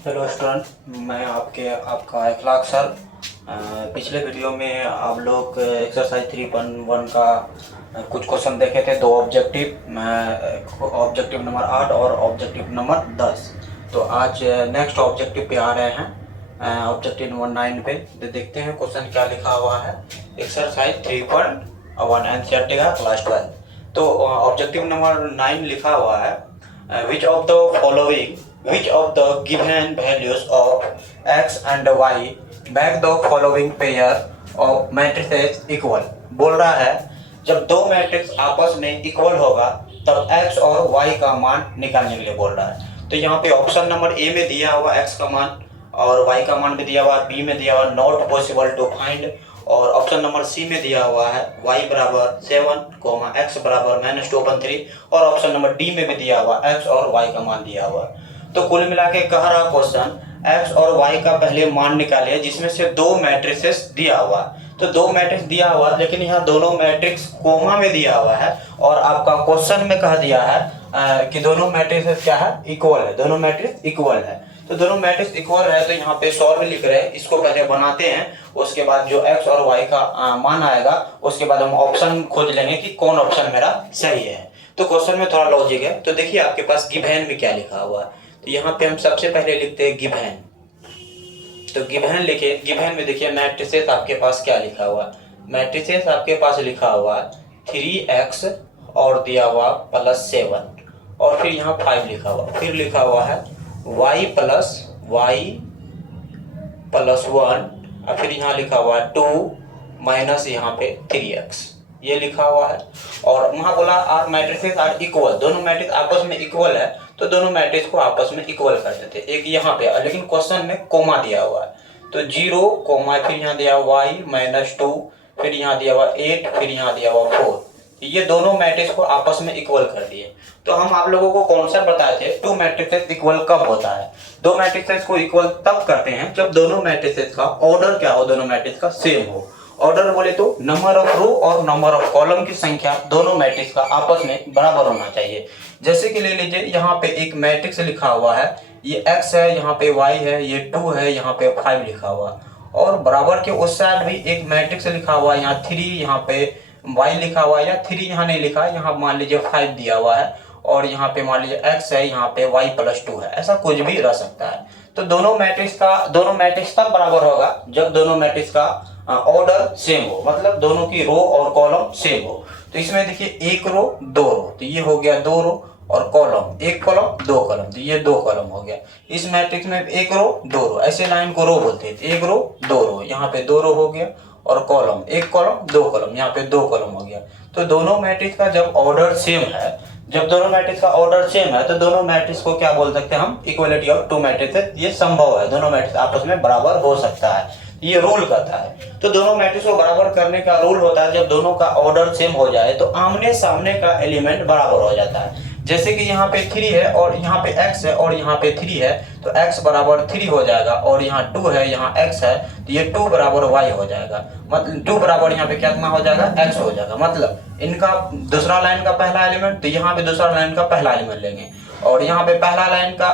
Hello student, मैं आपका इखलाक sir. पिछले वीडियो में आप लोग एक्सरसाइज 3.1 का कुछ क्वेश्चन देखे थे, दो ऑब्जेक्टिव नंबर 8 और ऑब्जेक्टिव नंबर 10। तो आज नेक्स्ट ऑब्जेक्टिव पे आ रहे हैं, ऑब्जेक्टिव नंबर 9 पे। तो देखते हैं क्वेश्चन क्या लिखा हुआ है। एक्सरसाइज 3.1 एनसीईआरटी का क्लास 12। तो ऑब्जेक्टिव नंबर 9 लिखा हुआ है, which of the given values of x and y make the following pair of matrices equal। बोल रहा है जब दो मैट्रिक्स आपस में इक्वल होगा तब x और y का मान निकालने के लिए बोल रहा है। तो यहाँ पे ऑप्शन नंबर ए में दिया हुआ x का मान और y का मान भी दिया हुआ है, बी में दिया हुआ नॉट पॉसिबल टू फाइंड, और ऑप्शन नंबर सी में दिया हुआ है y बराबर 7, x बराबर -2/3, और ऑप्शन नंबर डी में भी दिया हुआ x और y का मान दिया हुआ है। तो कुल मिला के कह रहा क्वेश्चन x और y का पहले मान निकालिए जिसमें से दो मैट्रिसेस दिया हुआ। तो दो मैट्रिक्स दिया हुआ, लेकिन यहाँ दोनों मैट्रिक्स कोमा में दिया हुआ है और आपका क्वेश्चन में कह दिया है कि दोनों मैट्रिक्स क्या है, इक्वल है। दोनों मैट्रिक्स इक्वल है, तो दोनों मैट्रिक्स इक्वल है। तो यहाँ पे सॉल्व लिख रहे हैं, इसको पहले बनाते हैं, उसके बाद जो x और y का मान आएगा उसके बाद हम ऑप्शन खोज लेंगे कि कौन ऑप्शन मेरा सही है। तो क्वेश्चन में थोड़ा लॉजिक है। तो देखिए आपके पास गिवन में क्या लिखा हुआ है। तो यहाँ पे हम सबसे पहले लिखते हैं गिवन। तो गिवन लिखे, गिवन में देखिए मैट्रिसेस आपके पास क्या लिखा हुआ है। मैट्रिसेस आपके पास लिखा हुआ 3x और दिया हुआ +7 और फिर यहाँ 5 लिखा हुआ, फिर लिखा हुआ है y + 1 और फिर यहाँ लिखा हुआ 2 माइनस यहाँ पे 3x, ये लिखा हुआ है। और वहाँ बोला आर मैट्रिसेस आर इक्वल, दोनों मैट्रिक्स आपस में इक्वल है, तो दोनों मैट्रिक्स को आपस में इक्वल कर देते। एक यहाँ पे, लेकिन क्वेश्चन में कोमा दिया हुआ है, तो 0 कोमा, फिर यहाँ दिया हुआ y -2, फिर यहाँ दिया हुआ 8, फिर यहाँ दिया हुआ 4। ये दोनों मैट्रिक्स को आपस में इक्वल कर दिए। तो हम आप लोगों को कॉन्सेप्ट बताए थे, टू मैट्रिसेस इक्वल कब होता है। दो मैट्रिसेस को इक्वल तब करते हैं जब दोनों मैट्रिसेस का ऑर्डर क्या हो, दोनों मैट्रिक्स का सेम हो। ऑर्डर बोले तो नंबर ऑफ रो और नंबर ऑफ कॉलम की संख्या दोनों मैट्रिक्स का आपस में बराबर होना चाहिए। जैसे कि ले लीजिए यहाँ पे एक मैट्रिक्स लिखा हुआ है, ये x है, यहाँ पे y है, ये 2 है, यहाँ पे 5 लिखा हुआ, और बराबर के उस साइड भी एक मैट्रिक्स लिखा हुआ है, यहाँ 3, यहाँ पे y लिखा हुआ है, या 3 यहाँ नहीं लिखा है, यहाँ मान लीजिए 5 दिया हुआ है, और यहाँ पे मान लीजिए x है, यहाँ पे y + 2 है, ऐसा कुछ भी रह सकता है। तो दोनों मैट्रिक्स तब बराबर होगा जब दोनों मैट्रिक्स का ऑर्डर सेम हो, मतलब दोनों की रो और कॉलम सेम हो। तो इसमें देखिए एक रो दो रो, तो ये हो गया 2 रो, और कॉलम एक कॉलम 2 कॉलम, तो ये 2 कॉलम हो गया। इस मैट्रिक्स में एक रो 2 रो, ऐसे लाइन को रो बोलते हैं, एक रो 2 रो, यहाँ पे 2 रो हो गया, और कॉलम एक कॉलम 2 कॉलम, यहाँ पे 2 कॉलम हो गया। तो दोनों मैट्रिक्स का जब ऑर्डर सेम है, जब दोनों मैट्रिक्स का ऑर्डर सेम है, तो दोनों मैट्रिक्स को क्या बोल सकते हैं हम, इक्वलिटी ऑफ टू मैट्रिक्स। ये संभव है, दोनों मैट्रिक्स आपस में बराबर हो सकता है, ये रूल कहता है। तो दोनों मैट्रिक्स को बराबर करने का रूल होता है जब दोनों का ऑर्डर सेम हो जाए तो आमने सामने का एलिमेंट बराबर हो जाता है। जैसे कि यहाँ पे 3 है और यहाँ पे x है और यहाँ पे 3 है, तो x बराबर 3 हो जाएगा, और यहाँ 2 है, यहाँ x है, तो ये 2 बराबर y हो जाएगा। मतलब 2 बराबर यहाँ पे कितना हो जाएगा, x हो जाएगा। मतलब इनका दूसरा लाइन का पहला एलिमेंट, तो यहाँ पे दूसरा लाइन का पहला एलिमेंट लेंगे, और यहाँ पे पहला लाइन का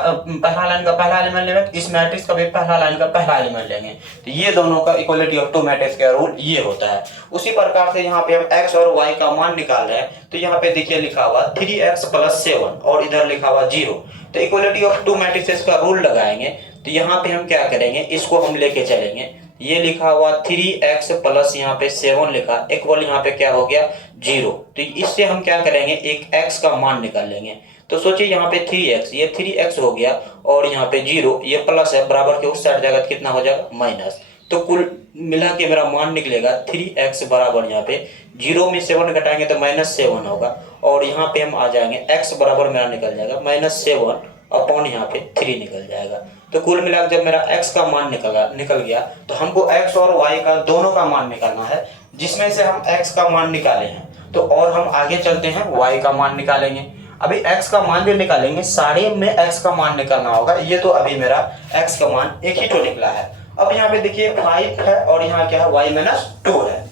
पहला एलिमेंट लेंगे, इस मैट्रिक्स का भी पहला लाइन का पहला एलिमेंट लेंगे। तो ये दोनों का इक्वलिटी ऑफ टू मैट्रिक्स का रूल ये होता है। उसी प्रकार से यहाँ पे हम x और y का मान निकाल रहे हैं, तो यहाँ पे देखिए लिखा हुआ 3x + 7 और इधर लिखा हुआ 0। तो इक्वलिटी ऑफ टू मैट्रिक्स का रूल लगाएंगे, तो यहाँ पे हम क्या करेंगे, इसको हम लेके चलेंगे। ये लिखा हुआ 3x + यहाँ पे 7 लिखा, इक्वल यहाँ पे क्या हो गया 0। तो इससे हम क्या करेंगे, एक x का मान निकाल लेंगे। तो सोचिए यहाँ पे 3x, ये 3x हो गया, और यहाँ पे 0, ये प्लस है, बराबर के उस साइड जाएगा कितना हो जाएगा माइनस। तो कुल मिला के मेरा मान निकलेगा 3x बराबर, यहाँ पे 0 में 7 घटाएंगे तो -7 होगा, और यहाँ पे हम आ जाएंगे x बराबर मेरा निकल जाएगा -7 अपॉन यहाँ पे 3 निकल जाएगा। तो कुल मिलाकर जब मेरा x का मान निकल गया तो हमको x और y का दोनों का मान निकालना है, जिसमें से हम x का मान निकाले हैं। तो और हम आगे चलते हैं, y का मान निकालेंगे। अभी x का मान भी निकालेंगे, सारे में x का मान निकालना होगा। ये तो अभी मेरा x का मान एक ही तो निकला है। अब यहाँ पे देखिए 5 है और यहाँ क्या है y - 2 है।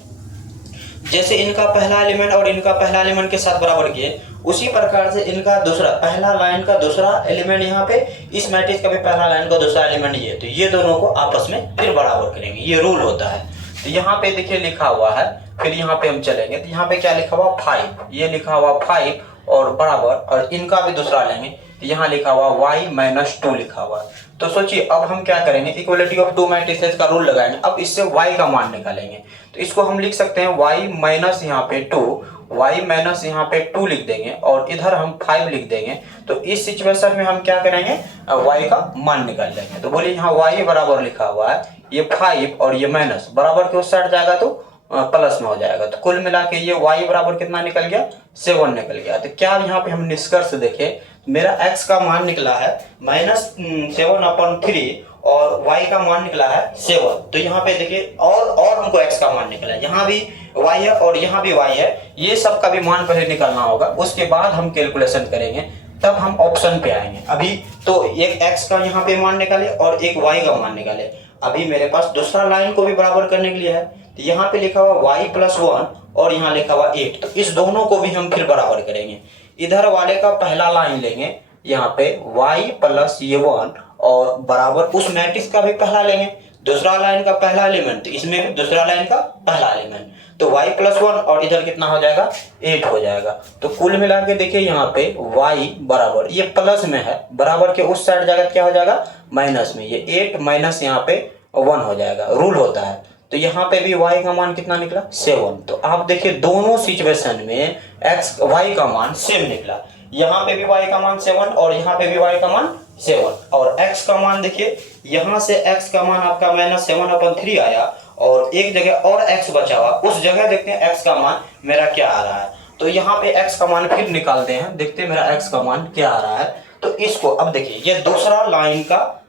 जैसे इनका पहला एलिमेंट और इनका पहला एलिमेंट के साथ बराबर किए, उसी प्रकार से इनका दूसरा पहला लाइन का दूसरा एलिमेंट यहाँ पे, इस मैट्रिक्स का भी पहला लाइन का दूसरा एलिमेंट ये, तो ये दोनों को आपस में फिर बराबर करेंगे, ये रूल होता है। तो यहाँ पे देखिए लिखा हुआ है, फिर यहाँ पे हम चलेंगे तो यहाँ पे क्या लिखा हुआ 5, ये लिखा हुआ 5 और बराबर, और इनका भी दूसरा लेंगे तो यहाँ लिखा हुआ y-2 लिखा हुआ है। तो सोचिए अब हम क्या करेंगे, इक्वलिटी ऑफ टू मैट्रिसेस का रूल लगाएंगे। अब इससे y का मान निकालेंगे, तो इसको हम लिख सकते हैं y माइनस यहाँ पे 2, y माइनस यहाँ पे 2 लिख देंगे और इधर हम 5 लिख देंगे। तो इस सिचुएशन में हम क्या करेंगे, y का मान निकाल लेंगे। तो बोलिए यहाँ y बराबर लिखा हुआ है, ये 5 और ये माइनस बराबर के उस साइड जाएगा तो प्लस में हो जाएगा। तो कुल मिला के ये y बराबर कितना निकल गया, 7 निकल गया। तो क्या यहाँ पे हम निष्कर्ष देखें, मेरा x का मान निकला है -7/3 और y का मान निकला है 7। तो यहाँ पे देखिए और हमको x का मान निकला है, यहाँ भी y है और यहाँ भी y है, ये सब का भी मान पहले निकालना होगा, उसके बाद हम कैलकुलेशन करेंगे, तब हम ऑप्शन पे आएंगे। अभी तो एक x का यहाँ पे मान निकाले और एक y का मान निकाले। अभी मेरे पास दूसरा लाइन को भी बराबर करने के लिए है, तो यहाँ पे लिखा हुआ y+1 और यहाँ लिखा हुआ 8, तो इस दोनों को भी हम फिर बराबर करेंगे। इधर वाले का पहला लाइन लेंगे, यहाँ पे y+1 और बराबर उस मैट्रिक्स का भी पहला लेंगे, दूसरा लाइन का पहला एलिमेंट, तो इसमें भी दूसरा लाइन का पहला एलिमेंट, तो y+1 और इधर कितना हो जाएगा, 8 हो जाएगा। तो कुल मिला के देखिए यहाँ पे y बराबर, ये प्लस में है, बराबर के उस साइड जाएगा क्या हो जाएगा, माइनस में, ये 8 माइनस यहाँ पे 1 हो जाएगा, रूल होता है। तो यहाँ पे भी y का मान कितना निकला, 7। तो आप देखिए दोनों सिचुएशन में y का मान सेम निकला, यहाँ पे भी y का मान 7 और यहाँ पे भी y का मान 7, और x का मान देखिए, यहाँ से x का मान आपका -7/3 आया और एक जगह और x बचा हुआ, उस जगह देखते हैं x का मान मेरा क्या आ रहा है। तो यहाँ पे x का मान फिर निकालते हैं, देखते हैं मेरा x का मान क्या आ रहा है। तो इसको अब देखिए, ये दूसरा लाइन का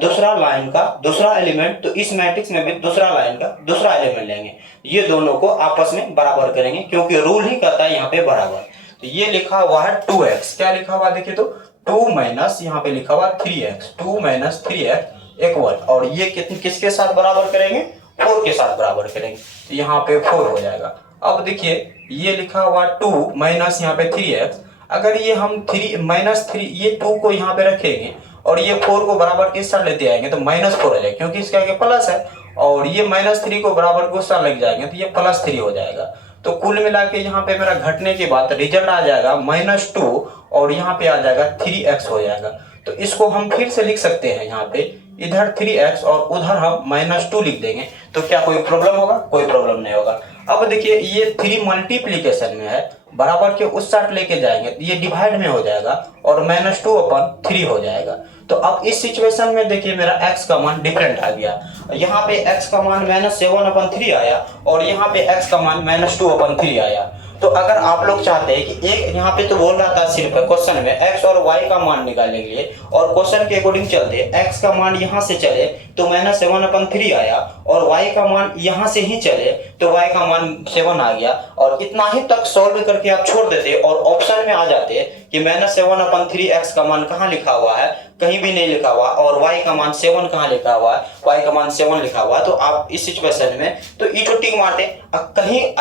दूसरा एलिमेंट, तो इस मैट्रिक्स में भी दूसरा लाइन का दूसरा एलिमेंट लेंगे, ये दोनों को आपस में बराबर करेंगे क्योंकि रूल ही कहता है यहाँ पे बराबर। तो ये लिखा हुआ है 2x, क्या लिखा हुआ देखिए, तो 2 माइनस यहाँ पे लिखा हुआ 3x, 2 माइनस 3x इक्वल, और ये किसके साथ बराबर करेंगे, 4 के साथ बराबर करेंगे, तो यहाँ पे 4 हो जाएगा। अब देखिए ये लिखा हुआ 2 माइनस यहाँ पे 3x, अगर ये हम 3 ये 2 को यहाँ पे रखेंगे और ये 4 को बराबर के साथ लेते आएंगे तो -4 हो जाएगा, क्योंकि इसका आगे प्लस है, और ये -3 को बराबर के साथ लग जाएंगे तो ये +3 हो जाएगा। तो कुल मिला के यहाँ पे मेरा घटने के बाद रिजल्ट आ जाएगा -2 और यहाँ पे आ जाएगा 3x हो जाएगा। तो इसको हम फिर से लिख सकते हैं, यहाँ पे इधर 3x और उधर हम -2 लिख देंगे, तो क्या कोई प्रॉब्लम होगा, कोई प्रॉब्लम नहीं होगा। अब देखिए ये 3 मल्टीप्लीकेशन में है, बराबर के उस साइड लेके जाएंगे तो ये डिवाइड में हो जाएगा और -2/3 हो जाएगा। तो अब इस सिचुएशन में देखिए मेरा x का मान डिफरेंट आ गया, यहाँ पे x का मान -7/3 आया और यहाँ पे x का मान -2/3 आया। तो अगर आप लोग चाहते हैं कि एक यहाँ पे तो बोल रहा था सिर्फ क्वेश्चन में x और y का मान निकालने के लिए, और क्वेश्चन के अकॉर्डिंग चलते x का मान यहाँ से चले तो -7/3 आया और y का मान यहाँ से ही चले तो y का मान 7 आ गया, और इतना ही तक सॉल्व करके आप छोड़ देते और ऑप्शन में आ जाते कि -7/3 x का मान कहाँ लिखा हुआ है, कहीं भी नहीं लिखा हुआ, और y का मान 7 कहाँ लिखा हुआ है, y का मान 7 लिखा हुआ है। तो आप इस सिचुएशन में तो ईटो टिक मारते, कहीं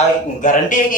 गारंटी है कि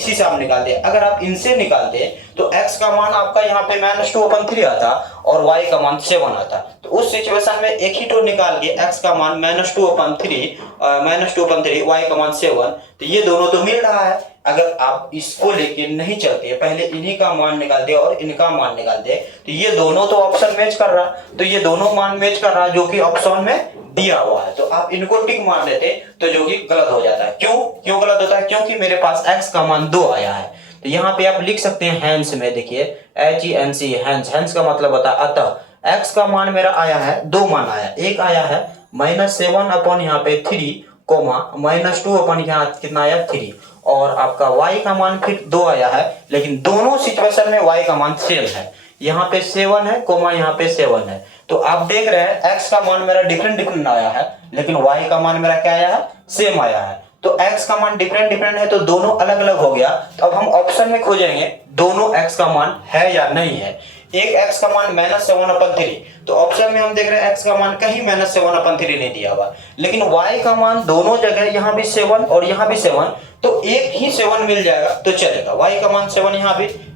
इसी से आप निकालते। अगर आप इनसे निकालते तो x का मान आपका यहाँ पे -2/3 आता और y का मान 7 आता। तो उस सिचुएशन में एक ही टो निकाल के x का मान -2/3 y का मान 7, तो ये दोनों तो मिल रहा है। अगर आप इसको लेके नहीं चलते, पहले इन्हीं का मान निकालते और इनका मान निकालते, तो ये दोनों तो ऑप्शन मैच कर रहा, तो ये दोनों मान मैच कर रहा जो कि ऑप्शन में दिया हुआ है। तो आप इनको टिक मार देते तो जो कि गलत हो जाता है। क्यों गलत होता है, क्योंकि मेरे पास x का मान 2 आया है। तो यहाँ पे आप लिख सकते हैं हैंस में, देखिए HENC, हैंस का मतलब होता है अतः x का मान मेरा आया है, 2 मान आया, एक आया है -7 यहाँ पे 3 -2 यहाँ कितना आया 3, और आपका y का मान फिर 2 आया है, लेकिन दोनों सिचुएशन में y का मान सेम है, यहाँ पे 7 है यहाँ पे 7 है। तो आप देख रहे हैं x का मान मेरा डिफरेंट आया है, लेकिन y का मान मेरा क्या आया है, सेम आया है। तो x का मान डिफरेंट डिफरेंट है तो दोनों अलग अलग हो गया। तो अब हम ऑप्शन में खोजेंगे दोनों x का मान है या नहीं है। एक x का मान -7/3, तो ऑप्शन में हम देख रहे हैं x का मान कहीं -7/3 नहीं दिया हुआ, लेकिन y का मान दोनों जगह, यहाँ भी 7 और यहाँ भी 7, तो एक ही 7 मिल जाएगा तो चलेगा। y का मान 7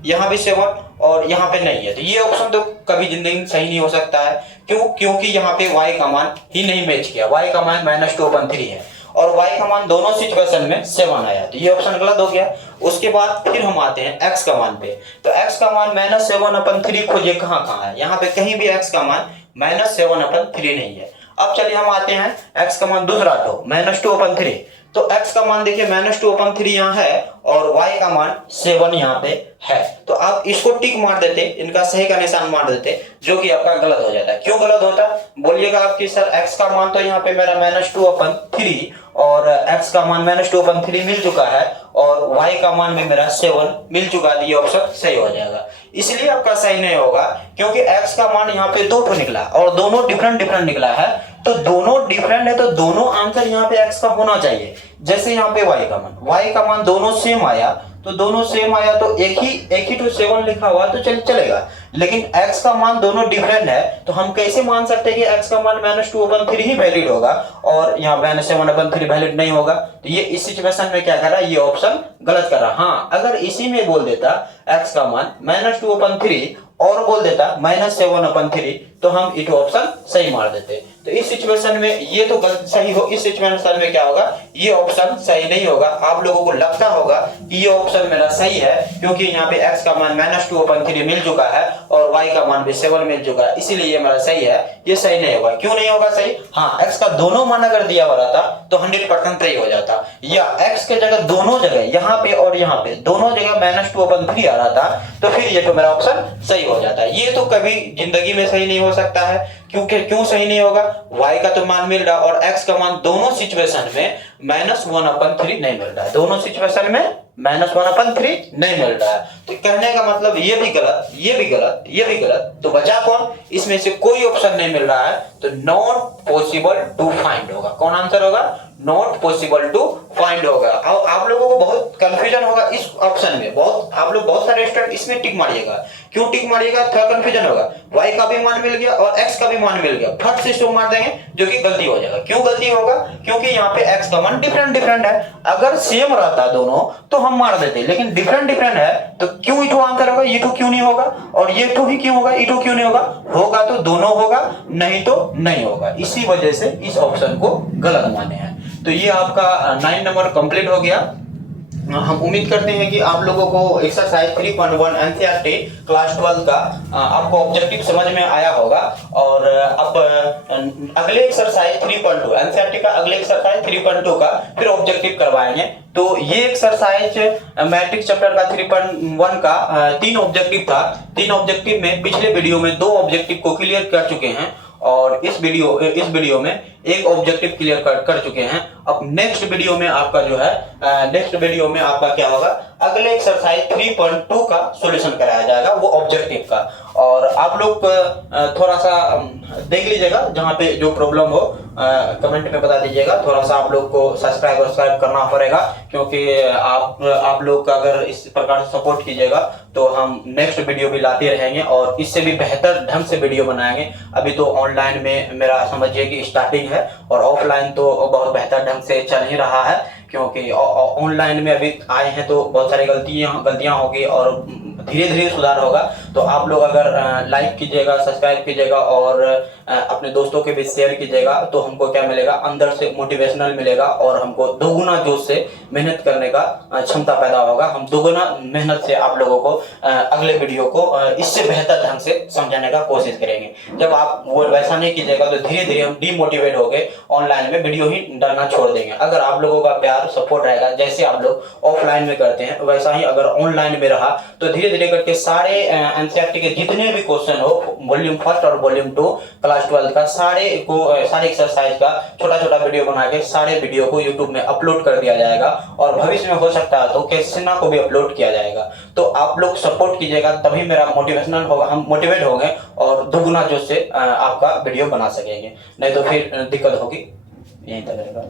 यहाँ भी 7 और यहाँ पे नहीं है, तो ये ऑप्शन तो कभी जिंदगी में सही नहीं हो सकता है। क्यों? क्योंकि यहाँ पे y का मान ही नहीं मैच किया, y का मान -2/3 है और y का मान दोनों सिचुएशन में 7 आया, तो ये ऑप्शन गलत हो गया। उसके बाद फिर हम आते हैं x का मान पे, तो x का मान -7/3 खोजिए कहाँ कहाँ है, यहाँ पे कहीं भी x का मान -7/3 नहीं है। अब चलिए हम आते हैं x का मान दूसरा -2/3, तो x का मान देखिए -2/3 यहाँ है और y का मान 7 यहाँ पे है, तो आप इसको टिक मार देते, इनका सही का निशान मार देते, जो कि आपका गलत हो जाता है। क्यों गलत होता है बोलिएगा आपकी, सर x का मान तो यहाँ पे मेरा -2/3 और x का मान -2/3 मिल चुका है और y का मान भी मेरा 7 मिल चुका है, ये ऑप्शन सही हो जाएगा। इसलिए आपका सही नहीं होगा क्योंकि x का मान यहाँ पे 2 निकला और दोनों डिफरेंट डिफरेंट निकला है, तो दोनों डिफरेंट है तो दोनों आंसर यहाँ पे x का होना चाहिए। जैसे यहाँ पे y का मान दोनों सेम आया, तो दोनों सेम आया तो एक ही तो 7 लिखा हुआ तो चलेगा, लेकिन x का मान दोनों डिफरेंट है तो हम कैसे मान सकते हैं कि x का मान -2/3 ही वैलिड होगा और यहाँ -7/3 वैलिड नहीं होगा। तो ये इस सिचुएशन में क्या कर रहा है, ये ऑप्शन गलत कर रहा है। हाँ, अगर इसी में बोल देता x का मान -2/3 और बोल देता -7/3 तो हम इट ऑप्शन सही मार देते। तो इस सिचुएशन में ये तो गलत सही हो, इस सिचुएशन में क्या होगा, ये ऑप्शन सही नहीं होगा। आप लोगों को लगता होगा कि ये ऑप्शन मेरा सही है क्योंकि यहाँ पे x का मान -2/3 मिल चुका है और y का मान भी 7 मिल चुका है, इसीलिए ये मेरा सही है। ये सही नहीं होगा। क्यों नहीं होगा सही? हाँ, x का दोनों मान अगर दिया हुआ रहता तो 100% सही हो जाता, या x के जगह दोनों जगह यहाँ पे और यहाँ पे दोनों जगह -2/3 आ रहा था तो फिर ये तो मेरा ऑप्शन सही हो जाता है। ये तो कभी जिंदगी में सही नहीं हो सकता है। क्यों सही नहीं होगा? y का तो मान मिल रहा और x का मान दोनों सिचुएशन में -1/3 नहीं मिल रहा है, दोनों सिचुएशन में -1/3 नहीं मिल रहा है। तो कहने का मतलब ये भी गलत, ये भी गलत, ये भी गलत, तो बचा कौन? इसमें से कोई ऑप्शन नहीं मिल रहा है, तो नॉट पॉसिबल टू फाइंड होगा। कौन आंसर होगा? नॉट पॉसिबल टू फाइंड होगा। अब आप लोगों को बहुत कंफ्यूजन होगा इस ऑप्शन में, आप लोग बहुत सारे स्टूडेंट इसमें टिक मारिएगा। क्यों टिक मारिएगा? थोड़ा कंफ्यूजन होगा, y का भी मान मिल गया और x का भी मान मिल गया, फट से इसको मार देंगे जो कि गलती हो जाएगा। क्यों गलती होगा? क्योंकि यहाँ पे x का मान डिफरेंट डिफरेंट है। अगर सेम रहता दोनों तो हम मार देते, लेकिन डिफरेंट डिफरेंट है तो क्यों इटू आंसर होगा, ये क्यों नहीं होगा, और ये टू ही क्यों होगा, इटू क्यों नहीं होगा? होगा तो दोनों होगा, नहीं तो नहीं होगा। इसी वजह से इस ऑप्शन को गलत माने हैं। तो ये आपका 9 नंबर कंप्लीट हो गया। हम उम्मीद करते हैं कि आप लोगों को एक्सरसाइज 3.1 एनसीईआरटी क्लास 12 का आपको ऑब्जेक्टिव समझ में आया होगा। और अब अगले एक्सरसाइज 3.2 एनसीईआरटी का अगले एक्सरसाइज 3.2 का फिर ऑब्जेक्टिव करवाएंगे। तो ये एक्सरसाइज मैट्रिक्स चैप्टर का 3.1 का 3 ऑब्जेक्टिव था। 3 ऑब्जेक्टिव में पिछले वीडियो में 2 ऑब्जेक्टिव को क्लियर कर चुके हैं और इस वीडियो में एक ऑब्जेक्टिव क्लियर कर चुके हैं। अब नेक्स्ट वीडियो में आपका जो है क्या होगा, अगले एक्सरसाइज 3.2 का सॉल्यूशन कराया जाएगा, वो ऑब्जेक्टिव का। और आप लोग थोड़ा सा देख लीजिएगा, जहां पे जो प्रॉब्लम हो कमेंट में बता दीजिएगा। थोड़ा सा आप लोग को सब्सक्राइब करना पड़ेगा, क्योंकि आप लोग अगर इस प्रकार से सपोर्ट कीजिएगा तो हम नेक्स्ट वीडियो भी लाते रहेंगे और इससे भी बेहतर ढंग से वीडियो बनाएंगे। अभी तो ऑनलाइन में मेरा समझिए कि स्टार्टिंग है और ऑफलाइन तो बहुत बेहतर ढंग से चल ही रहा है, क्योंकि ऑनलाइन में अभी आए हैं तो बहुत सारी गलतियां होगी और धीरे धीरे सुधार होगा। तो आप लोग अगर लाइक कीजिएगा, सब्सक्राइब कीजिएगा और अपने दोस्तों के भी शेयर कीजिएगा, तो हमको क्या मिलेगा, अंदर से मोटिवेशनल मिलेगा और हमको दोगुना जोश से मेहनत करने का क्षमता पैदा होगा। हम दोगुना मेहनत से आप लोगों को अगले वीडियो को इससे बेहतर ढंग से समझाने का कोशिश करेंगे। जब आप वो वैसा नहीं कीजिएगा तो धीरे धीरे हम डीमोटिवेट होकर ऑनलाइन में वीडियो ही डालना छोड़ देंगे। अगर आप लोगों का प्यार सपोर्ट रहेगा, जैसे आप लोग ऑफलाइन में करते हैं वैसा ही अगर ऑनलाइन में रहा, तो धीरे धीरे करके सारे एनसीईआरटी के जितने भी क्वेश्चन हो, वॉल्यूम 1 और वॉल्यूम 2 क्लास 12 का सारे एक्सरसाइज का छोटा छोटा वीडियो बना के सारे वीडियो को यूट्यूब में अपलोड कर दिया जाएगा और भविष्य में हो सकता है तो कैसेना को भी अपलोड किया जाएगा। तो आप लोग सपोर्ट कीजिएगा, तभी मेरा मोटिवेशनल होगा, हम मोटिवेट होंगे और दोगुना जोश से आपका वीडियो बना सकेंगे, नहीं तो फिर दिक्कत होगी। यहीं तक रहेगा।